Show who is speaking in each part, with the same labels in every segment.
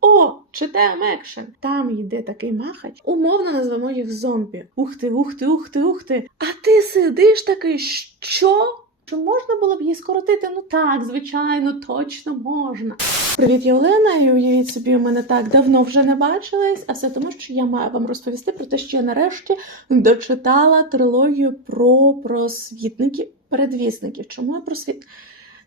Speaker 1: О, читаємо екшен. Там йде такий махач. Умовно назвемо їх зомбі. Ух ти, ух ти, ух ти, ух ти. А ти сидиш такий, що? Чи можна було б її скоротити? Ну так, звичайно, точно можна. Привіт, я Олена, і уявіть собі, ми не так давно вже не бачились, а все тому, що я маю вам розповісти про те, що я нарешті дочитала трилогію про просвітників, передвісників. Чому я просвіт?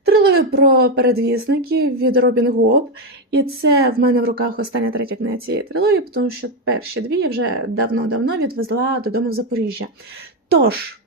Speaker 1: Трилогію про передвісників від Робін Гоп. І це в мене в руках остання третя книга цієї трилогії, тому що перші дві я вже давно-давно відвезла додому в Запоріжжя. Тож.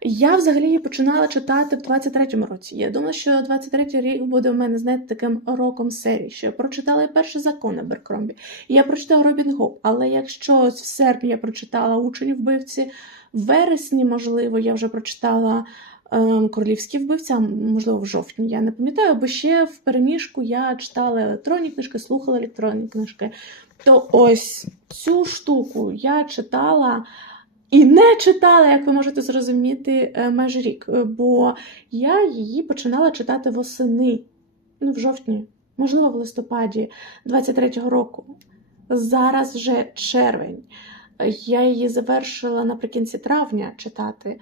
Speaker 1: Я взагалі починала читати в 23-му році. Я думала, що 23-й рік буде у мене, знаєте, таким роком серії, що я прочитала і перший закон Беркромбі, я прочитала Робін Гуд. Але якщо ось в серпні я прочитала учень вбивці, в вересні, можливо, я вже прочитала ем, Королівські вбивці, можливо, в жовтні, я не пам'ятаю, бо ще в переміжку я читала електронні книжки, слухала електронні книжки. То ось цю штуку я читала. І не читала, як ви можете зрозуміти, е, майже рік, е, бо я її починала читати восени, ну, в жовтні, можливо, в листопаді 23-го року. Зараз вже червень. Я її завершила наприкінці травня читати.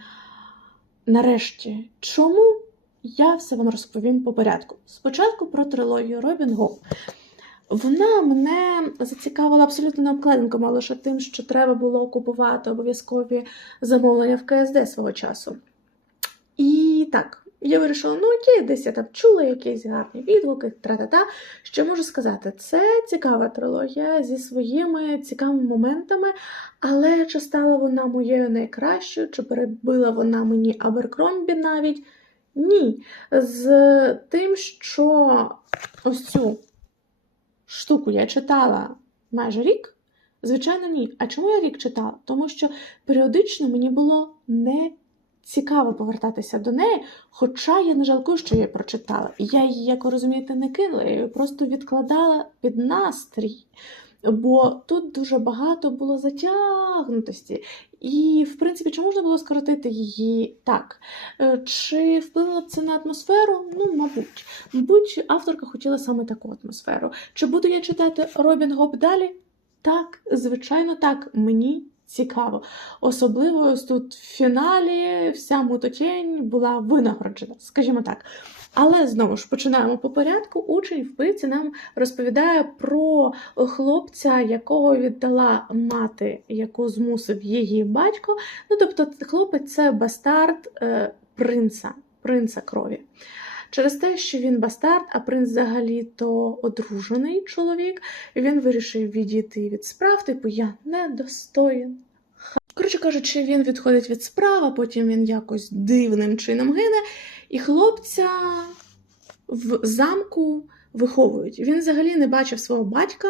Speaker 1: Нарешті, чому? Я все вам розповім по порядку. Спочатку про трилогію Робін Гоп. Вона мене зацікавила абсолютно не обкладинком, а лише тим, що треба було купувати обов'язкові замовлення в КСД свого часу. І так, я вирішила, ну окей, десь я там чула якісь гарні відгуки, тра-та-та. Що можу сказати? Це цікава трилогія зі своїми цікавими моментами, але чи стала вона моєю найкращою, чи перебила вона мені Аберкромбі навіть? Ні. З тим, що ось цю штуку я читала майже рік? Звичайно, ні. А чому я рік читала? Тому що періодично мені було не цікаво повертатися до неї, хоча я не жалкую, що я прочитала. Я її, як ви розумієте, не кинула, я її просто відкладала під настрій. Бо тут дуже багато було затягнутості. І, в принципі, чи можна було скоротити її так? Е, Чи вплинуло це на атмосферу? Ну, мабуть. Мабуть, авторка хотіла саме таку атмосферу. Чи буду я читати Робін Гоп далі? Так, звичайно, так. Мені цікаво. Особливо ось тут в фіналі вся мутотень була винагороджена, скажімо так. Але знову ж починаємо по порядку. Учень вбивці нам розповідає про хлопця, якого віддала мати, яку змусив її батько. Ну, тобто, хлопець це бастард е, принца, принца крові. Через те, що він бастард, а принц взагалі-то одружений чоловік, він вирішив відійти від справ, типу, я недостоїн. Коротше кажучи, він відходить від справ, а потім він якось дивним чином гине, і хлопця в замку виховують. Він взагалі не бачив свого батька.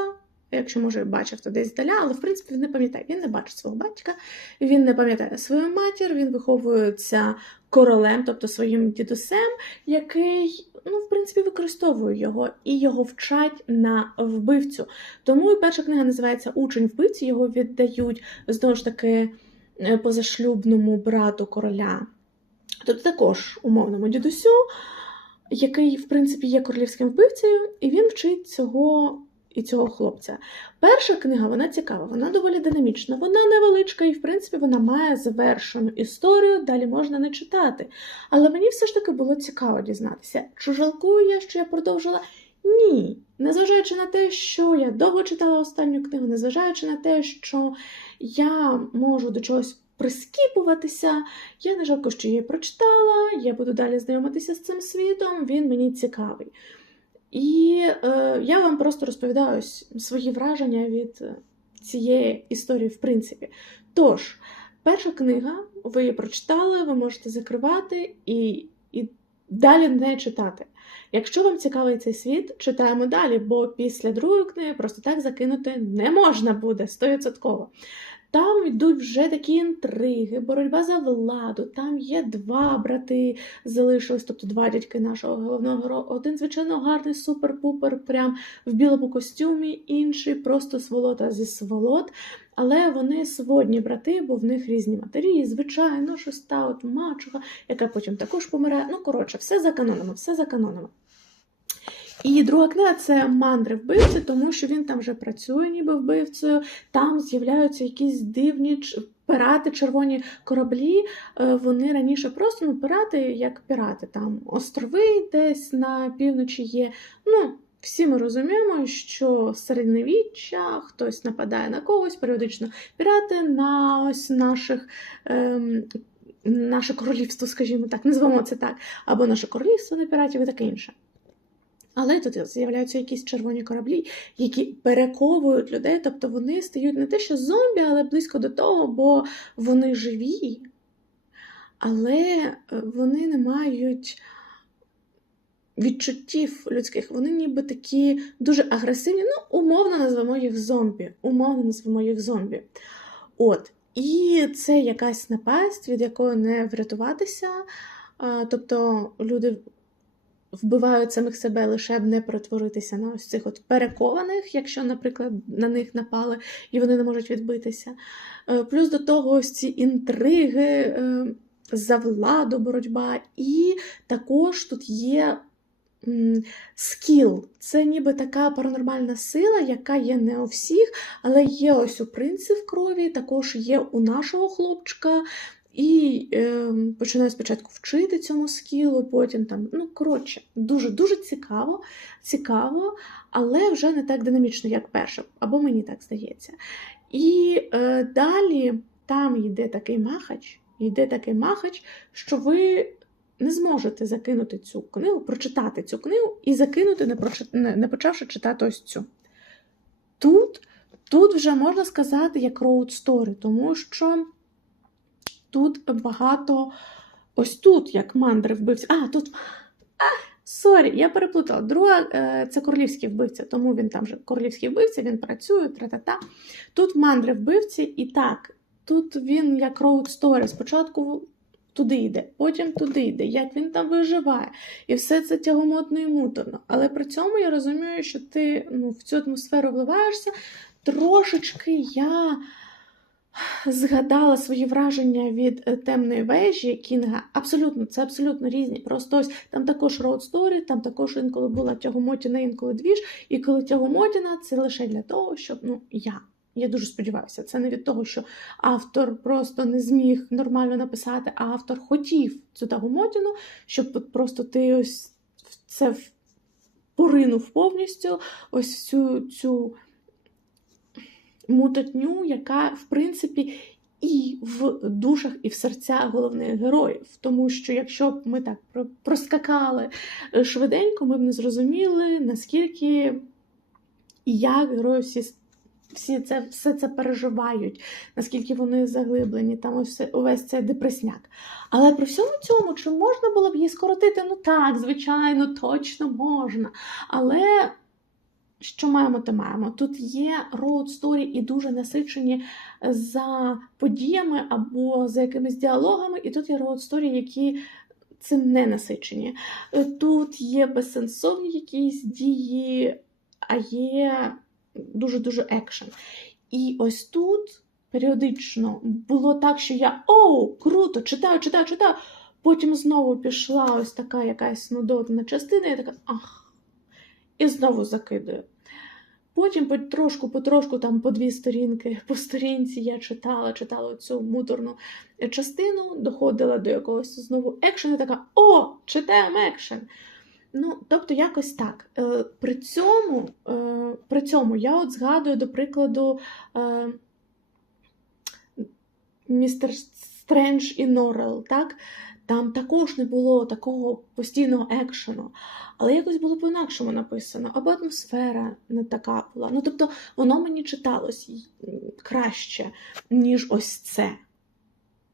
Speaker 1: Якщо може бачив, то десь здаля, але в принципі він не пам'ятає. Він не бачить свого батька, він не пам'ятає свою матір, він виховується королем, тобто своїм дідусем, який, ну, в принципі, використовує його і його вчать на вбивцю. Тому і перша книга називається Учень вбивці, його віддають знову ж таки е, позашлюбному брату короля. Тобто також умовному дідусю, який, в принципі, є королівським вбивцею, і він вчить цього і цього хлопця. Перша книга вона цікава, вона доволі динамічна, вона невеличка і, в принципі, вона має завершену історію, далі можна не читати. Але мені все ж таки було цікаво дізнатися, чи жалкую я, що я продовжила. Ні, незважаючи на те, що я довго читала останню книгу, незважаючи на те, що я можу до чогось прискіпуватися, я не жалко, що її прочитала, я буду далі знайомитися з цим світом, він мені цікавий. І е, я вам просто розповідаю свої враження від е, цієї історії, в принципі. Тож, перша книга, ви її прочитали, ви можете закривати і, і далі не читати. Якщо вам цікавий цей світ, читаємо далі, бо після другої книги просто так закинути не можна буде 100%. Там йдуть вже такі інтриги, боротьба за владу. Там є два брати, залишились, тобто два дядьки нашого головного героя. Один, звичайно, гарний, супер-пупер, прям в білому костюмі, інший просто сволота зі сволот. Але вони сводні брати, бо в них різні матері. Звичайно, щось та от мачуха, яка потім також помирає. Ну, коротше, все за канонами, все за канонами. І друга книга це мандри вбивці, тому що він там вже працює, ніби вбивцею. Там з'являються якісь дивні пірати, червоні кораблі. Е, Вони раніше просто ну, пірати, як пірати. Там острови десь на півночі є. Ну, всі ми розуміємо, що середньовіччя хтось нападає на когось, періодично пірати на ось наших. Ем, Наше королівство, скажімо так, назвемо це так, або наше королівство на піратів і таке інше. Але тут з'являються якісь червоні кораблі, які перековують людей, тобто вони стають не те, що зомбі, але близько до того, бо вони живі, але е, вони не мають відчуттів людських. Вони ніби такі дуже агресивні. Ну, умовно назвемо їх зомбі. Умовно назвемо їх зомбі. От. І це якась напасть, від якої не врятуватися. Тобто люди вбивають самих себе лише б не перетворитися на ось цих от перекованих, якщо, наприклад, на них напали і вони не можуть відбитися. Е, Плюс до того ось ці інтриги е, за владу, боротьба, і також тут є скіл. Це ніби така паранормальна сила, яка є не у всіх, але є ось у принців крові, також є у нашого хлопчика. І е, починаю спочатку вчити цьому скілу, потім там, ну коротше, дуже дуже цікаво, цікаво, але вже не так динамічно, як перше, або мені так здається. І е, далі там йде такий махач, йде такий махач, що ви не зможете закинути цю книгу, прочитати цю книгу і закинути, не, прочит... почавши читати ось цю. Тут, тут вже можна сказати як story, тому що тут багато. Ось тут, як мандри вбивця. А, тут. А, Сорі, я переплутала. Друга е, це королівський вбивця, тому він там вже королівський вбивця, він працює, тра-та-та. Тут мандри вбивці, і так, тут він як road story. Спочатку туди йде, потім туди йде, як він там виживає. І все це тягомотно і муторно. Але при цьому я розумію, що ти ну, в цю атмосферу вливаєшся. Трошечки я згадала свої враження від е, темної вежі Кінга. Абсолютно, це абсолютно різні. Просто ось там також story, там також інколи була тягомотіна, інколи двіж. І коли тягомотіна, це лише для того, щоб ну я. Я дуже сподіваюся, це не від того, що автор просто не зміг нормально написати, а автор хотів цю тагомотіну, щоб просто ти ось це поринув повністю ось цю, цю мутатню, яка, в принципі, і в душах, і в серцях головних героїв. Тому що якщо б ми так проскакали е, швиденько, ми б не зрозуміли, наскільки і як герої всі, всі це, все це переживають, наскільки вони заглиблені, там ось увесь цей депресняк. Але при всьому цьому, чи можна було б її скоротити? Ну так, звичайно, точно можна. Але що маємо, то маємо. Тут є роуд сторі і дуже насичені за подіями або за якимись діалогами, і тут є роуд сторі, які цим не насичені. Е, Тут є безсенсовні якісь дії, а є дуже-дуже екшен. І ось тут періодично було так, що я оу, круто, читаю, читаю, читаю. Потім знову пішла ось така якась нудотна частина, і така ах, і знову закидаю. Потім потрошку, потрошку, там по дві сторінки по сторінці я читала, читала цю муторну частину, доходила до якогось знову екшену, така: о, читаємо екшен. Ну, тобто, якось так. Е, При цьому, е, при цьому я от згадую, до прикладу, е, містер Стрендж і Норрел, так? Там також не було такого постійного екшену, але якось було по-інакшому написано, або атмосфера не така була. Ну, тобто, воно мені читалось краще, ніж ось це.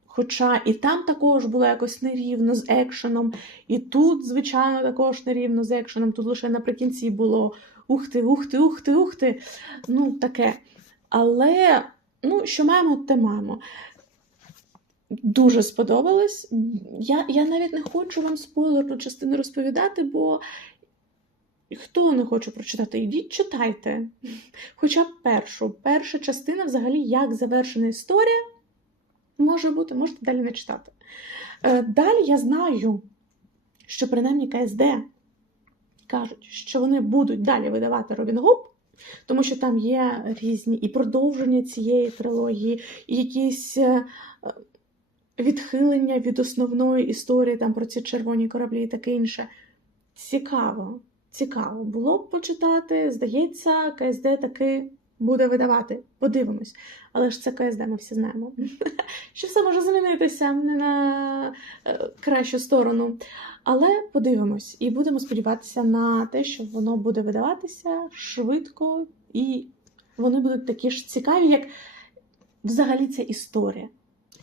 Speaker 1: Хоча і там також було якось нерівно з екшеном, і тут, звичайно, також нерівно з екшеном. Тут лише наприкінці було ух ти, ух ти, ух ти, ух ти. Ну, таке. Але, ну, що маємо, те маємо. Дуже сподобалось. Я, я навіть не хочу вам спойлерну частину розповідати, бо хто не хоче прочитати, ідіть читайте. Хоча б першу. Перша частина, взагалі, як завершена історія, може бути, можете далі не читати. Е, Далі я знаю, що принаймні КСД. кажуть, що вони будуть далі видавати Робін Гуд, тому що там є різні і продовження цієї трилогії, і якісь е, відхилення від основної історії там про ці червоні кораблі і таке інше. Цікаво, цікаво було б почитати. Здається, КСД таки буде видавати. Подивимось. Але ж це КСД, ми всі знаємо. Що все може змінитися не на е, кращу сторону. Але подивимось і будемо сподіватися на те, що воно буде видаватися швидко, і вони будуть такі ж цікаві, як взагалі ця історія.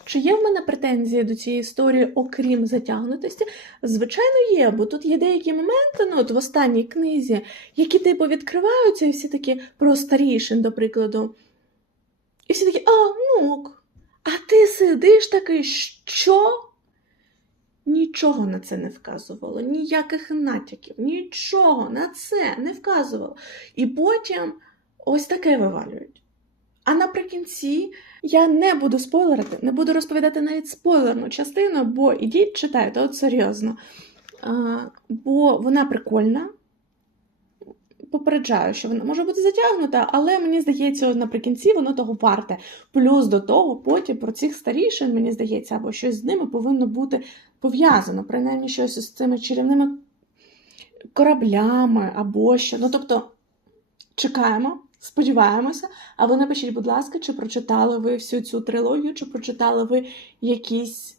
Speaker 1: Чи є в мене претензії до цієї історії, окрім затягнутості? Звичайно, є, бо тут є деякі моменти, ну от в останній книзі, які типу відкриваються, і всі такі про старішин, до прикладу. І всі такі, а, ну. А ти сидиш такий, що? Нічого на це не вказувало, ніяких натяків, нічого на це не вказувало. І потім ось таке вивалюють. А наприкінці я не буду спойлерити, не буду розповідати навіть спойлерну частину, бо ідіть читайте, от серйозно. А, бо вона прикольна. Попереджаю, що вона може бути затягнута, але мені здається, наприкінці воно того варте. Плюс до того, потім про цих старішин, мені здається, або щось з ними повинно бути пов'язано, принаймні щось з цими чарівними кораблями або що. Ну, тобто, чекаємо, сподіваємося. А ви напишіть, будь ласка, чи прочитали ви всю цю трилогію, чи прочитали ви якісь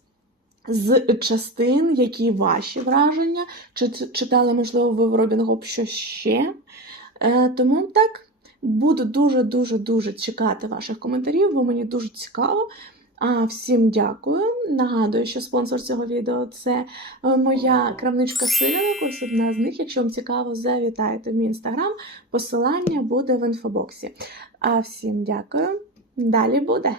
Speaker 1: з частин, які ваші враження, чи читали, можливо, ви в Робін Гоп що ще. Е, тому так, буду дуже-дуже дуже чекати ваших коментарів, бо мені дуже цікаво. А всім дякую. Нагадую, що спонсор цього відео це е, моя крамничка сирок, ось одна з них. Якщо вам цікаво, завітайте в мій інстаграм. Посилання буде в інфобоксі. А всім дякую. Далі буде.